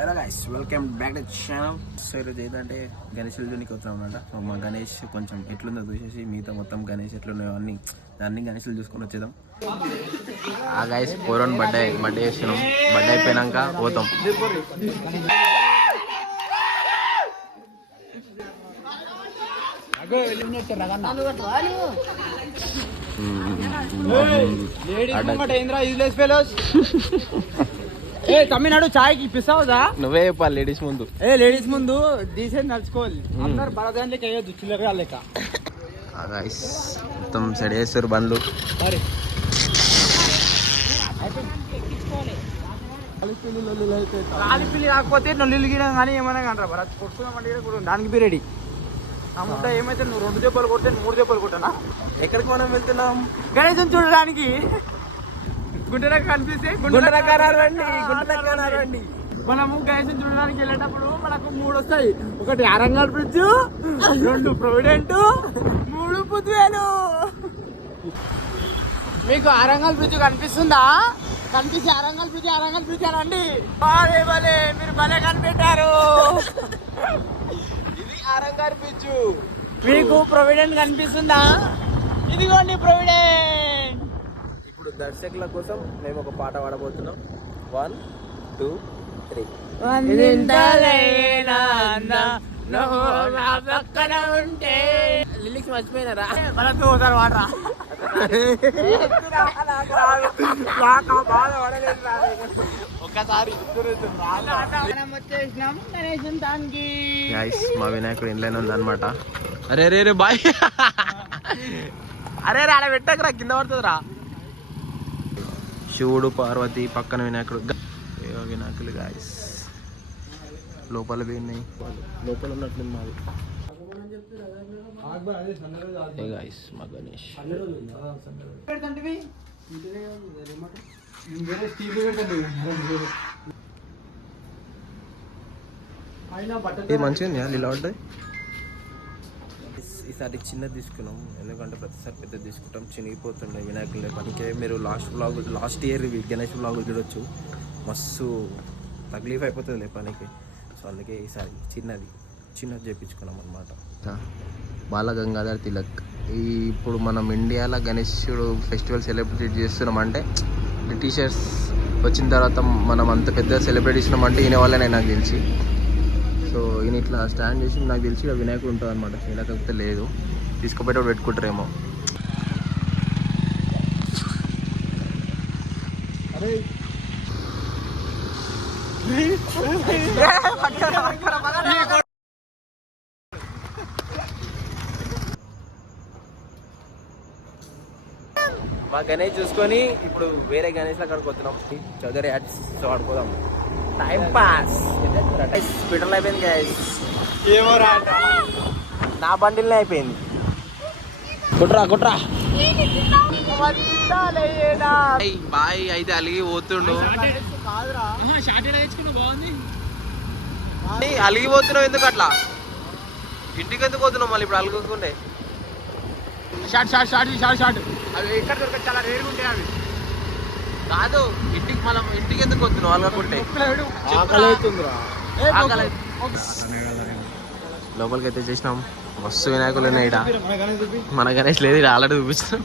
Hello guys, welcome back to channel. So ఈరోజు ఏంటంటే గణేష్ చూడడానికి వచ్చాం అన్నమాట. సో మా గణేష్ కొంచెం ఎట్లుందో చూసేసి మిగతా మొత్తం గణేష్ ఎట్లున్నాయో అన్ని గణేష్లు చూసుకొని వచ్చేద్దాం. ఆ గైస్ పోరోన్ బర్త్డే చేస్తున్నాం. బర్త్డే అయిపోయినాక పోతాం. తమిళనాడు చాయ్కి పిసావుదా నువ్వే చెప్పాలి. లేడీస్ ముందు డీసెంట్ నడుచుకోవాలి. అందరు బలదానికి వేయద్దు, చిల్లరగా లెక్క. గైస్ మొత్తం సెడ్ చేస్తారు బండ్లు. కాలిపిల్లి రాకపోతే నొల్లు గీయడం కానీ ఏమైనా కంటారా భరత్ కొట్టుకున్నామంటే దానికి బి రెడీ. అమ్ముతా ఏమైతే నువ్వు 2 దెబ్బలు కొడితే 3 దెబ్బలు కొట్టానా? ఎక్కడికి మనం వెళ్తున్నాం? గణేశం చూడడానికి. గుంటనక్క కనిపిస్తే గుంటనక్క రండి. మనము గణేశం చూడడానికి వెళ్ళేటప్పుడు మనకు 3 వస్తాయి. 1 ఆరంగల్ బ్రిడ్జ్, 2 ప్రొవిడెంట్, 3 పుద్వేలు. మీకు ఆరంగల్ బ్రిడ్జ్ కనిపిస్తుందా? కనిపిస్తే ఆరంగల్ బ్రిడ్జ్ అనండి. భలే మీరు భలే కనిపెట్టారు. ఇది ఆరంగల్ బ్రిడ్జ్. మీకు ప్రొవిడెంట్ కనిపిస్తుందా? ఇదిగోండి ప్రొవిడెంట్. ఇప్పుడు దర్శకుల కోసం మేము ఒక పాట పాడబోతున్నాం. 1, 2, 3. ఉంటే లిరిక్స్ మర్చిపోయినారా? మనతో ఒకసారి వాడరా. ఒక్కసారి వచ్చేసినాం గణేశం దానికి. మా వినాయకుడు ఇంట్లోనే ఉందన్నమాట. అరే బాయ్. అరే ఆడ పెట్టకరా, కింద పడుతుందిరా. శివుడు పార్వతి పక్కన వినాయకుడు. వినాయకులు గాయస్ లోపల పోయినాయి. లోపల ఉన్నట్లుంది మాది. గాయస్ మా గణేష్ ఇది మంచిగా ఉంది. ఇలా ఉంటుంది. ఈసారి చిన్నది తీసుకున్నాం, ఎందుకంటే ప్రతిసారి పెద్దది తీసుకుంటాం. చినిగిపోతుండే వినాయకులు. పనికి మీరు లాస్ట్ ఇయర్ గణేష్ వ్లాగులు చూడొచ్చు. మస్తు తక్లీఫ్ అయిపోతుంది పనికి. సో అందుకే ఈసారి చిన్నది చేయించుకున్నాం అనమాట. బాలగంగాధర్ తిలక్. ఇప్పుడు మనం ఇండియాలో గణేశుడు ఫెస్టివల్ సెలబ్రేట్ చేస్తున్నామంటే బ్రిటిషర్స్ వచ్చిన తర్వాత మనం అంత పెద్ద సెలబ్రేట్ చేసినామంటే ఈయన వల్లనే నాకు తెలిసి. సో ఈయన ఇట్లా స్టాండ్ చేసి నాకు తెలిసి వినాయకుడు ఉంటుంది అనమాట. లేకపోతే లేదు, తీసుకుపోయేటప్పుడు పెట్టుకుంటారేమో. మా గణేష్ చూసుకొని ఇప్పుడు వేరే గణేష్ అక్కడికి వస్తున్నాం. చౌదరి యాడ్స్ ఆడుకోదాం. Time pass. పెట్రోల్ అయిపోయింది గైస్. నా బండిల్నే అయిపోయింది. కుట్రా బాయ్. అయితే అలిగి పోతుండు. అలిగి పోతున్నావు ఎందుకు అట్లా? ఇంటికి ఎందుకు పోతున్నావు మళ్ళీ ఇప్పుడు అలుగుకుండే? షార్ట్ అవి ఎక్కడ దొరకదు, చాలా రేరుగా ఉంటాయి అవి. కాదు, ఇంటికి ఎందుకు వస్తున్నావు అలగకుంటే? లోపలికి అయితే చేసినాం. మస్తు వినాయకులు ఉన్నాయి ఇక్కడ. మన గణేష్ లేదు, ఇక్కడ ఆల్రెడీ చూపిస్తున్నాం.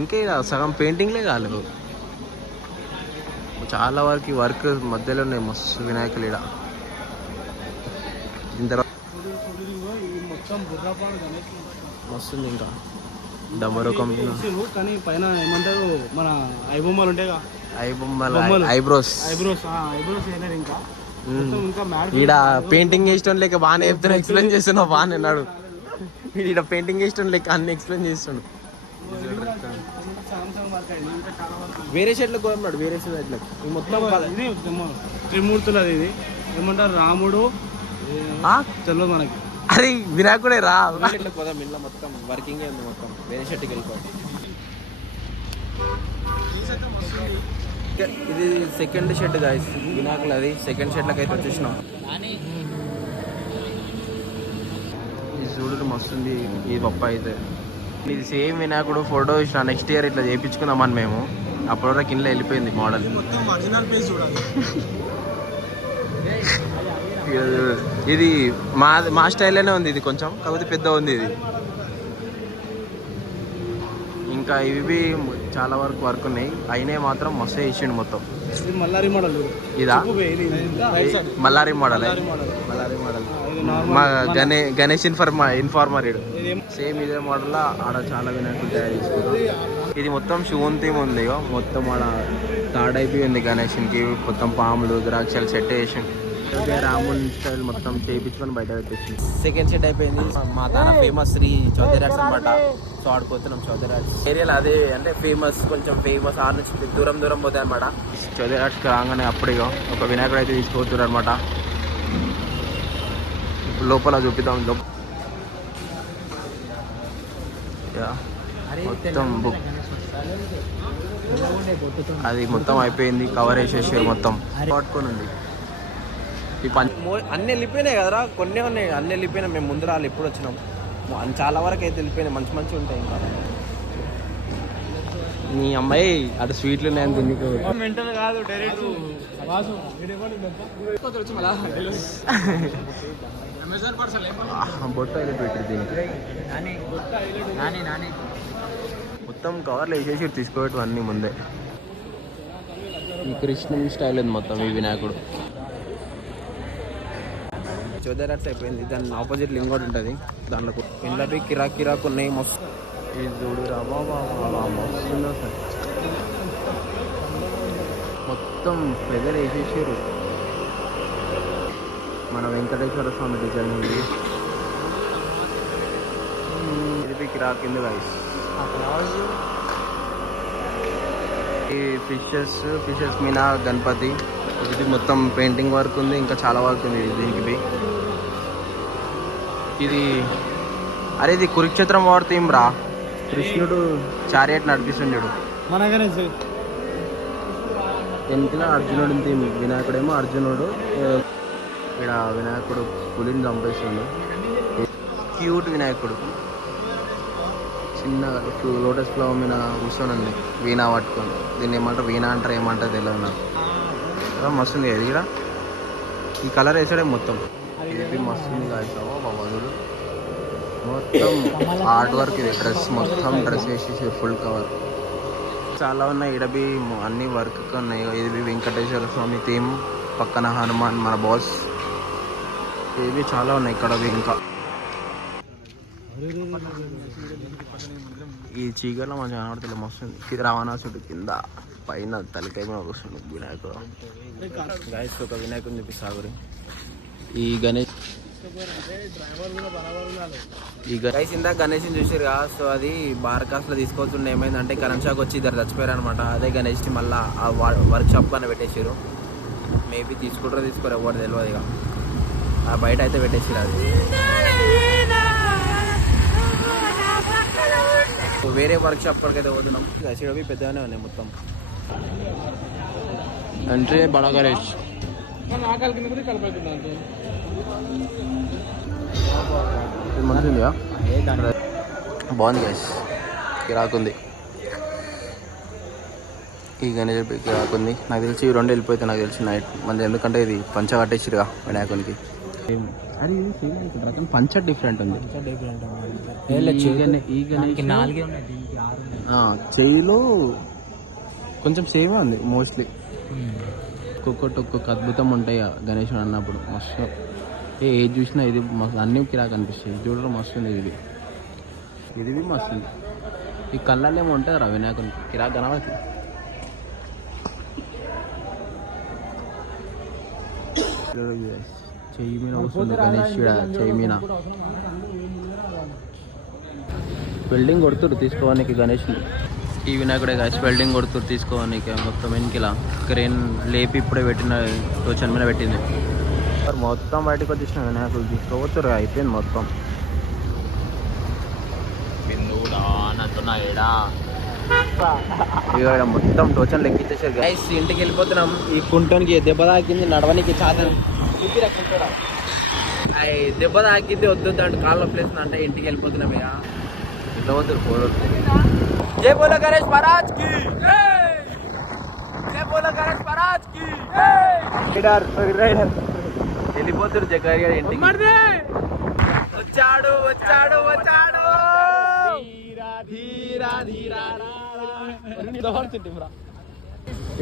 ఇంకా ఇక్కడ సగం పెయింటింగ్లే కాలేదు, చాలా వరకు వర్క్ మధ్యలో ఉన్నాయి. మస్తు వినాయకులు ఇక్కడ. దీని తర్వాత మస్తుంది. ఇంకా డమరుకం కానీ పైన ఏమంటారు మన ఐబొమ్మలు ఉంటాయి. ఐబ్రోస్ ఇంకా ఈడ పెయింటింగ్ వేయడం లేక బాగానే చెప్తున్నా, ఎక్స్ప్లెయిన్ చేస్తున్నావు. బాగానే అన్నాడు. ఈడ పెయింటింగ్ వేయడం లేక అన్ని ఎక్స్ప్లెయిన్ చేస్తున్నాడు. వేరే షెడ్లకు అన్నాడు. వేరే షెడ్లకు మొత్తం త్రిమూర్తులు. అది ఇది ఏమంటారు, రాముడు తెలియదు మనకి. అరే వినాయకుడే రా. షెడ్లకు పోదాం. ఇంట్లో మొత్తం వర్కింగే ఉంది. మొత్తం వేరే షెడ్కి వెళ్ళిపోతాం. ఇది సెకండ్ షెడ్ గాయస్ వినాయకులు. అది సెకండ్ షెడ్లకు అయితే వచ్చేసినాం. ఈ చూడు మస్తుంది. ఈ పప్ప అయితే ఇది సేమ్ వినాయకుడు ఫోటో ఇచ్చిన. నెక్స్ట్ ఇయర్ ఇట్లా చేయించుకుందామని మేము అప్పటి వరకు ఇంట్లో వెళ్ళిపోయింది మోడల్. మొత్తం ఒరిజినల్ ప్లేస్ చూడాలి. ఇది మా స్టైల్లోనే ఉంది. ఇది కొంచెం కాకపోతే పెద్ద ఉంది ఇది. ఇంకా ఇవి చాలా వరకు వర్క్ ఉన్నాయి. అయినా మాత్రం మస్తు వేసిండు మొత్తం. మల్లారి మోడల్ ఇదా మల్లారి మోడల్. మా గణేష్ ఇన్ఫార్మర్ ఇడు సేమ్ ఇదే మోడల్. ఆడ చాలా వినాయకులు తయారు చేసుకున్నాం. ఇది మొత్తం శివుని థీమ్ ఉంది. మొత్తం ఆడ థర్డ్ అయిపోయింది గణేష్కి. మొత్తం పాములు ద్రాక్షలు సెట్ చేసి రాముని స్టైల్ మొత్తం చేయించుకొని బయట పెట్టేసింది. సెకండ్ సెట్ అయిపోయింది. మా తాన ఫేమస్ శ్రీ చౌదరాట్స్ అనమాట. సో ఆడుకోతున్నాం చౌదరాట్స్ ఏరియాలో. అదే అంటే ఫేమస్, కొంచెం ఫేమస్. ఆడ నుంచి దూరం దూరం పోతాయి అనమాట. చౌదరాట్స్కి రాగానే అప్పుడే ఒక వినాయకుడు అయితే తీసుకుపోతున్నారు అనమాట. లోపల చూపిద్దాం. మొత్తం బుక్ అది మొత్తం అయిపోయింది. కవర్ వేసేసారు మొత్తం. పట్టుకొని ఉంది. ఈ అన్నీ వెళ్ళిపోయినాయి కదరా, కొన్ని ఉన్నాయి. అన్నీ వెళ్ళిపోయినాయి. మేము ముందు రాళ్ళు ఎప్పుడు వచ్చినాం. చాలా వరకు అయితే వెళ్ళిపోయినాయి. మంచి మంచి ఉంటాయి. ఇంకా నీ అమ్మాయి అటు స్వీట్లు నేను తిండికి మెంటల్ కాదు, డైరెక్ట్ బొట్టు అయితే పెట్టింది దీనికి. మొత్తం కవర్లు వేసేసి తీసుకోవటం అన్నీ ముందే. ఈ కృష్ణుని స్టైల్ ఉంది మొత్తం ఈ వినాయకుడు. చౌదరాట్స్ అయిపోయింది. దాని ఆపోజిట్ ఇంకోటి ఉంటుంది. దాంట్లో ఇండ్లపై కిరాకు ఉన్నాయి. మస్తు ఇది చూడు రాబా మస్తు సార్. మొత్తం ఫెదర్ వేసేసారు. మన వెంకటేశ్వర స్వామి డిజైన్ ఉంది. ఇది కిరాక్ ఉంది గైస్. ఈ ఫిషెస్ మీన గణపతి. ఇది మొత్తం పెయింటింగ్ వర్క్ ఉంది. ఇంకా చాలా వర్క్ ఉంది దీనికి. ఇది అరే ఇది కురుక్షేత్రం వార్ థీమ్ రా. కృష్ణుడు చారియట్ నడిపిస్తుంది. వెనకలా అర్జునుడు థీమ్. వినాయకుడేమో అర్జునుడు. ఇక్కడ వినాయకుడు పులిని చంపేస్తుండు. క్యూట్ వినాయకుడు. చిన్న లోటస్ ఫ్లవర్ మీద కూర్చొని ఉంది వీణా పట్టుకొని. దీన్ని ఏమంటారు, వీణా అంటారు ఏమంటారు తెలియదు నాకు. మస్తుంది అది ఇక్కడ. ఈ కలర్ వేసాడే మొత్తం. ఇది మస్తుంది కాల్చావా బాబాదుడు. మొత్తం ఆర్ట్ వర్క్. ఇది డ్రెస్ మొత్తం డ్రెస్ వేసేసి ఫుల్ కవర్. చాలా ఉన్నాయి ఇడబి అన్ని వర్క్ ఉన్నాయి. ఇది వెంకటేశ్వర స్వామి థీమ్. పక్కన హనుమాన్ మన బాస్. ఇవి చాలా ఉన్నాయి ఇక్కడ. ఇంకా ఈ చీకట్లో మంచిగా కనబడుతుంది. మస్తుంది. రావణాసుడు కింద పైన తలకాయ మీద వస్తుంది వినాయకుడు. గాయస్ ఒక వినాయకుడిని చూపిస్తాగురి. ఈ గణేష్ ఇందాక గణేష్ని చూసారు కదా. సో అది బార్కాస్లో తీసుకోవాల్సింది. ఏమైందంటే కరెంట్ షాక్ వచ్చి ఇద్దరు చచ్చిపోయారు అనమాట. అదే గణేష్ని మళ్ళీ ఆ వర్క్ షాప్ కన్నా పెట్టేసారు. మేబీ తీసుకుంటారో తీసుకోరు ఎవరు తెలియదు. ఇక ఆ బయట అయితే పెట్టేసారు. అది వేరే వర్క్ షాప్ కొరకు అయితే పోతున్నాం. అవి పెద్దగానే ఉన్నాయి మొత్తం. అంటే బడా గణేష్ మంచిగా బాగుంది గైస్. కిరాకుంది. ఈ గణేష్ కిరాకుంది. నాకు తెలిసి 2 వెళ్ళిపోతే నాకు తెలిసి నైట్ మంచి. ఎందుకంటే ఇది పంచ కట్టేసిరుగా వినాయకునికి. అది రకం పంచ డిఫరెంట్ ఉంది. చెయ్యిలో కొంచెం సేమే ఉంది మోస్ట్లీ. ఒక్కొక్క అద్భుతం ఉంటాయి గణేశుడు అన్నప్పుడు. మస్తు ఏది చూసినా ఇది మస్తు. అన్నీ కిరాక్ అనిపిస్తాయి. చూడడం మస్తు ఉంది. ఇది మస్తు ఉంది. ఈ కళ్ళల్లో ఏమో ఉంటుంది రా వినాయకుని. కిరాక్ కనబడుతుంది. చెయ్యి మీద వస్తుంది గణేష్. చెయ్యి మీద వెల్డింగ్ కొడుతురు తీసుకోవడానికి గణేష్ని. ఈ వినాయకుడే గాయస్ వెల్డింగ్ కొడుతురు తీసుకోవడానికి. మొత్తం వెనకిలా క్రేన్ లేపి ఇప్పుడే పెట్టిన టోచన్ మీద పెట్టింది. మొత్తం బయటకు వచ్చేసిన వినాయకులు తీసుకోవచ్చురు. అయిపోయింది మొత్తం. మొత్తం టోచన్ లెక్కించేసారు గైస్. ఇంటికి వెళ్ళిపోతున్నాం. ఈ కుంటోనికి దెబ్బ తాకింది. నడవనికి చాలా దెబ్బ తాకింది. వద్దు దాంట్లో కాళ్ళ ప్లేస్ అంటే ఇంటికి వెళ్ళిపోతున్నాం. ఇక ఇట్లా వద్దు. జై బోలో గణేష్ మహారాజ్ కి. బోలో గణేష్ మహారాజ్ కి వెళ్ళిపోతారు జకారియా ఇంటికి. వచ్చాడు వచ్చాడు వచ్చాడు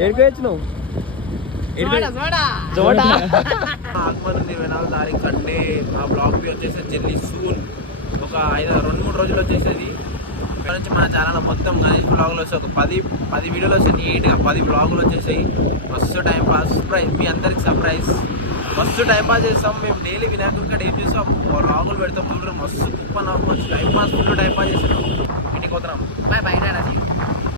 ఏడుకోవచ్చును ఆగమనుంది 24 తారీఖు సండే. ఆ బ్లాగ్ వచ్చేసి జల్దీ సూన్ ఒక 2-3 రోజులు వచ్చేసేది. ఇక్కడ నుంచి మన ఛానల్ మొత్తం గణేష్ బ్లాగులు వస్తాయి. ఒక 10 వీడియోలు వస్తాయి నీట్గా, 10 బ్లాగులు వచ్చేసాయి. మస్తు టైం పాస్. సర్ప్రైజ్ మీ అందరికి సర్ప్రైజ్. మస్తు టైం పాస్ చేస్తాం మేము. డైలీ వినాయకుడి కాడ ఏం చేస్తాం, బ్లాగులు పెడతాం. చూడరు మస్తు కుప్ప మస్తు time pass, full time pass చేస్తాం. ఇంటికి పోతున్నాం. Bye bye.